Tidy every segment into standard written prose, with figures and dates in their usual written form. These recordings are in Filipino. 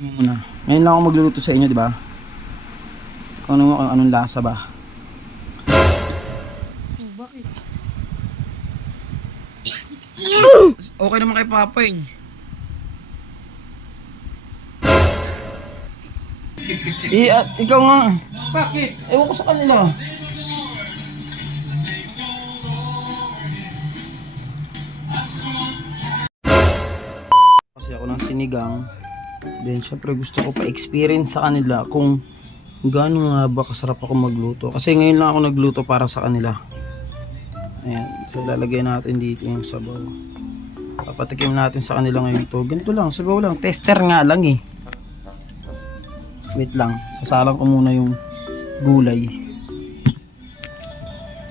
Ngayon muna. Ngayon lang ako magluluto sa inyo, di ba? Kung anong lasa ba? Oh, bakit? Okay naman kay Papa eh. At ikaw nga. Bakit? Ewan ko sa kanila. Kasi ako ng sinigang. Then syempre gusto ko pa-experience sa kanila kung gaano nga ba kasarap ako magluto. Kasi ngayon lang ako nagluto para sa kanila. Ayan. So lalagay natin dito yung sabaw. Papatikim natin sa kanila ngayon to. Ganito lang, sabaw lang. Tester nga lang eh. Wait lang. Sasalang ko muna yung gulay.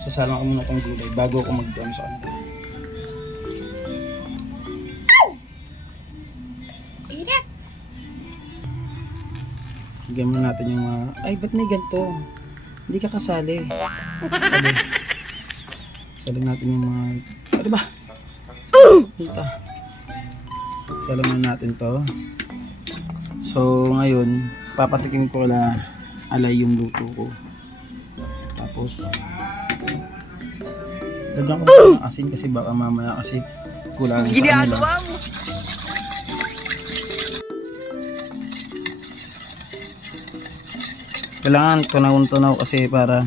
Sasalang ko muna itong gulay bago ako mag-dam sa kanila. Lagyan muna natin yung mga... Ay, ba't may ganito? Hindi ka kasali. Sabi. Salang natin yung mga... Ano ba? Dito. Salang muna natin to. So, ngayon, papatikim ko na alay yung luto ko. Tapos, lagyan ko ng asin kasi baka mamaya kasi kulang sa kanila. Kailangan tunaw-tunaw kasi para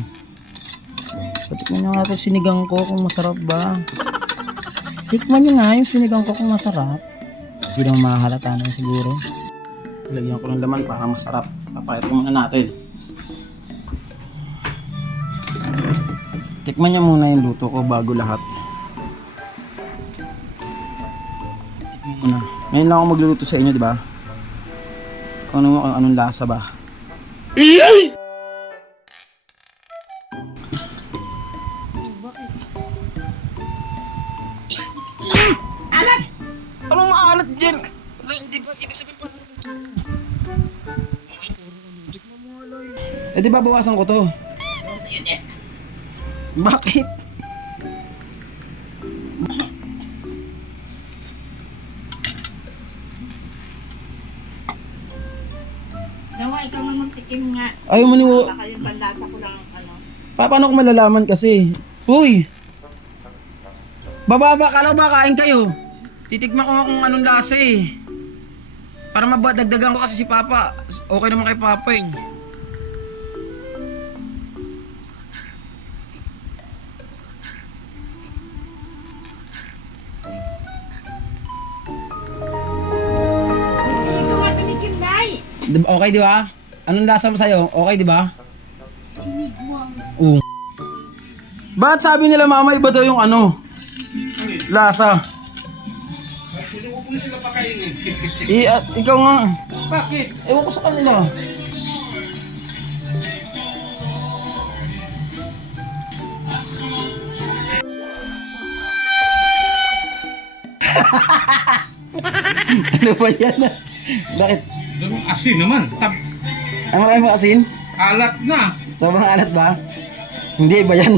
patikman nyo nga ito sinigang ko kung masarap ba. Tikman nyo nga yung sinigang ko kung masarap. Hindi naman makahalata na siguro. Lagyan ko ng laman para masarap. Papayat ko muna natin. Tikman nyo muna yung luto ko bago lahat. Tikman muna. Ngayon lang ako magluluto sa inyo, di ba? Kung anong lasa ba. Bakit? Alat! Anong maalat dyan? Hindi ba? Ibig sabihin pa luto. Eh di ba bawasan ko to? Bakit? Dawa, ikaw nga magtikim nga. Ayaw mo ni... Baka yung panlasa ko lang ano. Paano ko malalaman kasi? Uy! Bababa ka lang ba? Kain kayo. Titikman ko nga kung anong lasa eh. Para mabadagdagan ko kasi si Papa. Okay naman kay Papa eh. Hindi ko nga tumikim, Day. Okay di ba? Anong lasa mo sa'yo? Okay di ba? Sinigwang. Oo. Bakit sabi nila mama iba daw yung ano? Lasa. Hindi ko na sila pakainin. At ikaw nga. Bakit? Ewan ko sa kanila. Ano ba yan? Bakit? Daming asin naman. Ang marami mo asin? Alat na. Sobrang alat ba? Hindi ba yan?